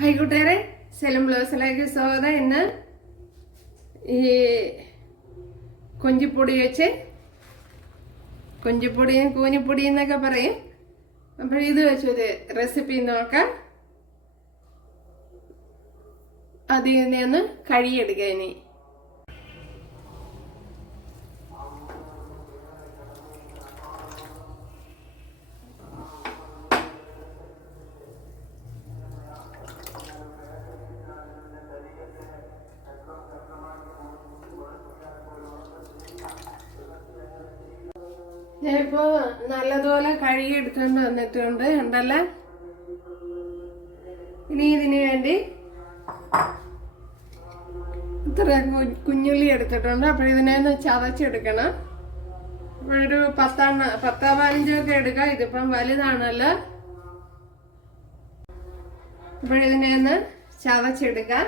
Hi കൂട്ടുകാരെ. സെലം ബ്ലൗസിലേക്ക് സ്വാഗതം. ഇന്ന് ഈ കൊഞ്ചിപ്പൊടി വെച്ച് കൊഞ്ചിപ്പൊടിയും കൂനിപ്പൊടിയും എന്നൊക്കെ പറയും. അപ്പോൾ ഇത് വെച്ചൊരു റെസിപ്പി നോക്കാം. അതിൽ നിന്ന് കഴുകിയെടുക്കുക ഇനി. ഞാനിപ്പോ നല്ലതുപോലെ കഴുകി എടുത്തുകൊണ്ട് വന്നിട്ടുണ്ട്. ഉണ്ടല്ല ഇനി ഇതിന് വേണ്ടി ഇത്ര കുഞ്ഞുള്ളി എടുത്തിട്ടുണ്ട്. അപ്പോൾ ഇതിനെ ഒന്ന് ചതച്ചെടുക്കണം. അപ്പോഴൊരു പത്തെണ്ണ പത്തോ പതിനഞ്ചോ ഒക്കെ ഇതിപ്പം വലുതാണല്ലോ. അപ്പോഴിതിനെ ഒന്ന് ചതച്ചെടുക്കാം.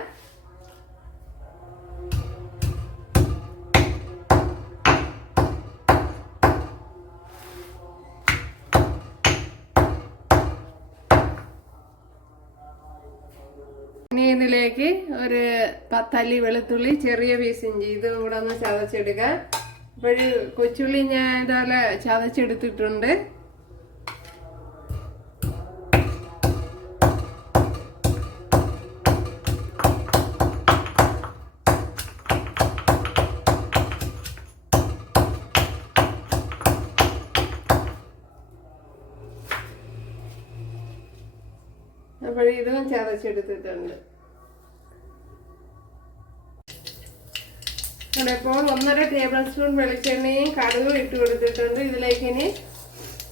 ഇതിലേക്ക് ഒരു പത്തല്ലി വെളുത്തുള്ളി ചെറിയ പീസ് ഇഞ്ചി ഇതും കൂടെ ഒന്ന് ചതച്ചെടുക്ക അപ്പോഴ് കൊച്ചുള്ളി ഞാൻ ഇതുപോലെ ചതച്ചെടുത്തിട്ടുണ്ട്. അപ്പോഴിതും ചതച്ചെടുത്തിട്ടുണ്ട്. ഇപ്പോൾ ഒന്നര ടേബിൾ സ്പൂൺ വെളിച്ചെണ്ണയും കടുകും ഇട്ട് കൊടുത്തിട്ടുണ്ട്. ഇതിലേക്ക് ഇനി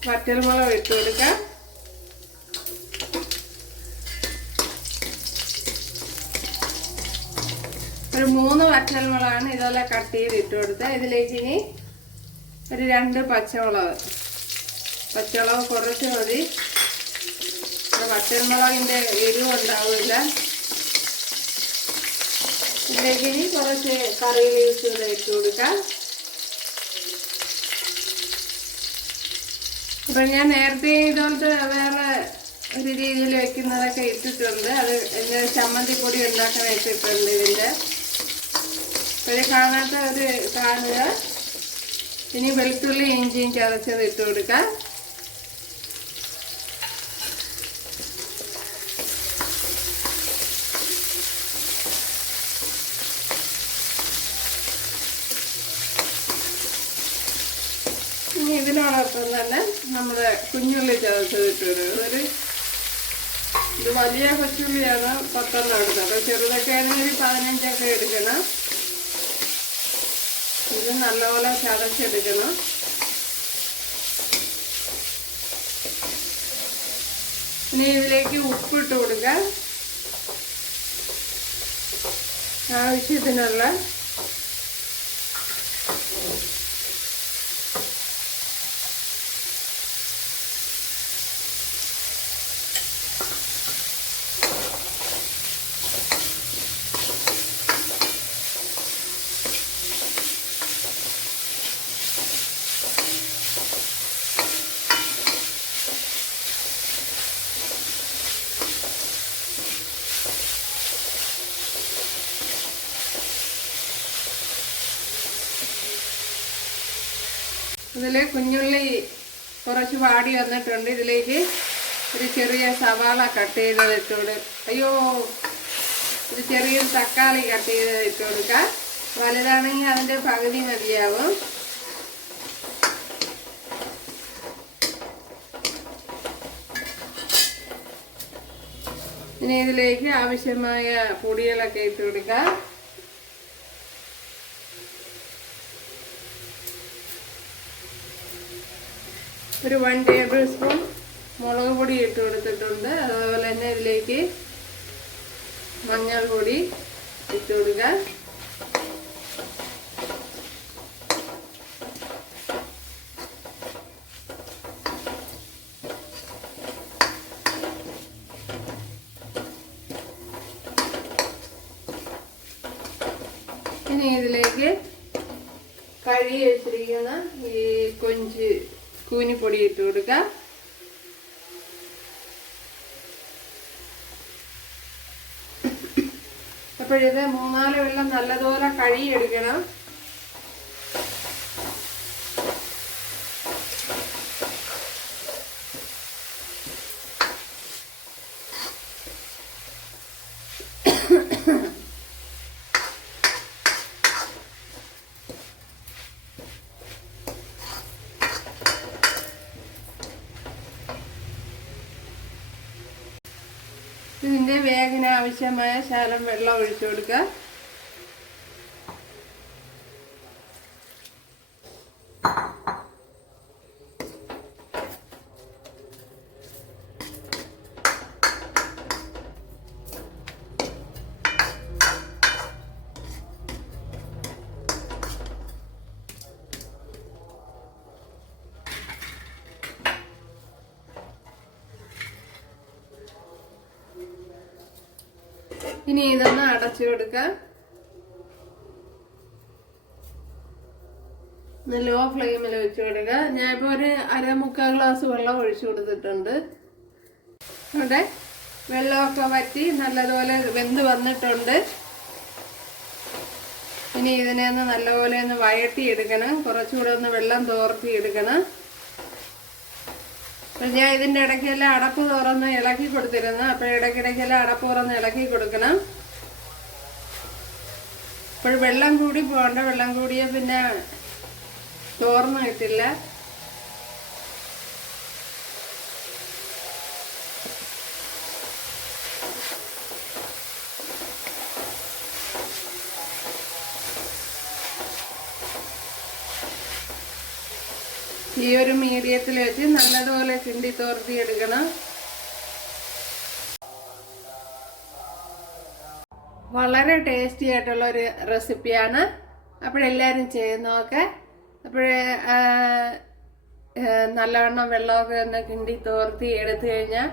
വറ്റൽമുളക് ഇട്ട് കൊടുക്കാം. ഒരു മൂന്ന് വറ്റൽമുളകാണ് ഇതെല്ലാം കട്ട് ചെയ്ത് ഇട്ട് കൊടുത്തത്. ഇതിലേക്ക് ഇനി ഒരു രണ്ട് പച്ചമുളക്. പച്ചമുളക് കുറച്ച് മതി. വറ്റൽമുളകിന്റെ എരിവ് ഉണ്ടാവില്ല ഇതിലേക്ക് ഇനി കുറച്ച് കറി ലീവ്സ് കൂടെ ഇട്ട് കൊടുക്കാം. അപ്പം ഞാൻ നേരത്തെ ഇതുകൊണ്ട് വേറെ ഒരു രീതിയിൽ വെക്കുന്നതൊക്കെ ഇട്ടിട്ടുണ്ട്. അത് എന്റെ ചമ്മന്തിപ്പൊടി ഉണ്ടാക്കാൻ വെച്ചിട്ടുണ്ട് ഇതിന്റെ ഒരു കാണാത്ത ഒരു കാണുക. ഇനി വെളുത്തുള്ളി ഇഞ്ചിയും ചതച്ചത് ഇട്ട് കൊടുക്കാം ഇനി ഇതിനോടൊപ്പം തന്നെ നമ്മുടെ കുഞ്ഞുള്ളി ചേർത്ത് ഇട്ട് കൊടുക്കും ഒരു ഇത് വലിയ കൊച്ചുള്ളിയാണ് പത്തെണ്ണം എടുത്തത്. ചെറുതൊക്കെ ആണെങ്കിൽ ഒരു പതിനഞ്ചൊക്കെ എടുക്കണം. ഇത് നല്ലപോലെ ചതച്ചെടുക്കണം. ഇനി ഇതിലേക്ക് ഉപ്പിട്ട് കൊടുക്കുക ആവശ്യത്തിനുള്ള ഇതിൽ കുഞ്ഞുള്ളി കുറച്ച് വാടി വന്നിട്ടുണ്ട്. ഇതിലേക്ക് ഒരു ചെറിയ സവാള കട്ട് ചെയ്തത് ഇട്ട് കൊടുക്കുക അയ്യോ ഒരു ചെറിയൊരു തക്കാളി കട്ട് ചെയ്തത് ഇട്ട് കൊടുക്കാം വലുതാണെങ്കിൽ അതിന്റെ പകുതി മതിയാവും. ഇനി ഇതിലേക്ക് ആവശ്യമായ പൊടികളൊക്കെ ഇട്ട് കൊടുക്കാം. ഒരു വൺ ടേബിൾ സ്പൂൺ മുളക് പൊടി ഇട്ട് കൊടുത്തിട്ടുണ്ട്. അതുപോലെ തന്നെ ഇതിലേക്ക് മഞ്ഞൾ പൊടി ഇട്ട് കൊടുക്കുക. ഇനി ഇതിലേക്ക് കഴുകി വെച്ചിരിക്കുന്ന ഈ കൊഞ്ച് കൂനിപ്പൊടി ഇട്ട് കൊടുക്കുക അപ്പോഴിത് മൂന്നാൽ വെള്ളം നല്ലതുപോലെ കഴുകിയെടുക്കണം. ഇതിന്റെ വേഗന ആവശ്യമായ ശാലം വെള്ളം ഒഴിച്ചു കൊടുക്കുക. ഇനി ഇതൊന്ന് അടച്ചു കൊടുക്കുക ലോ ഫ്ലെയിമിൽ വെച്ച് കൊടുക്കുക. ഞാനിപ്പോൾ ഒരു അര മുക്കാൽ ഗ്ലാസ് വെള്ളം ഒഴിച്ചു കൊടുത്തിട്ടുണ്ട്. അവിടെ വെള്ളമൊക്കെ വറ്റി നല്ലതുപോലെ വെന്ത് വന്നിട്ടുണ്ട്. ഇനി ഇതിനെ ഒന്ന് നല്ലപോലെ ഒന്ന് വഴട്ടിയെടുക്കണം കുറച്ചുകൂടെ ഒന്ന് വെള്ളം തോർത്തി എടുക്കണം അപ്പൊ ഞാൻ ഇതിന്റെ ഇടയ്ക്കെല്ലാം അടപ്പ് തുറന്ന് ഇളക്കി കൊടുത്തിരുന്നു. അപ്പോൾ ഇടയ്ക്കിടയ്ക്കെല്ലാം അടപ്പ് തുറന്ന് ഇളക്കി കൊടുക്കണം. അപ്പോൾ വെള്ളം കൂടി പോകണ്ട. വെള്ളം കൂടിയ പിന്നെ ചോർന്ന് കിട്ടില്ല. ഈ ഒരു മീഡിയത്തിൽ വെച്ച് നല്ലതുപോലെ ചിണ്ടി തോർത്തി എടുക്കണം വളരെ ടേസ്റ്റി ആയിട്ടുള്ള ഒരു റെസിപ്പിയാണ് അപ്പോഴെല്ലാവരും ചെയ്ത് നോക്കെ. അപ്പോഴേ നല്ലവണ്ണം വെള്ളമൊക്കെ ഒന്ന് കിണ്ടി തോർത്തി എടുത്തു കഴിഞ്ഞാൽ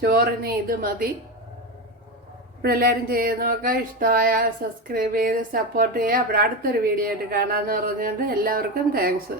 ചോറിന് ഇത് മതി. അപ്പോഴെല്ലാവരും ചെയ്ത് നോക്കുക ഇഷ്ടമായാൽ സബ്സ്ക്രൈബ് ചെയ്ത് സപ്പോർട്ട് ചെയ്യുക. അപ്പോൾ അടുത്തൊരു വീഡിയോ ആയിട്ട് കാണാമെന്ന് പറഞ്ഞുകൊണ്ട് എല്ലാവർക്കും താങ്ക്സ്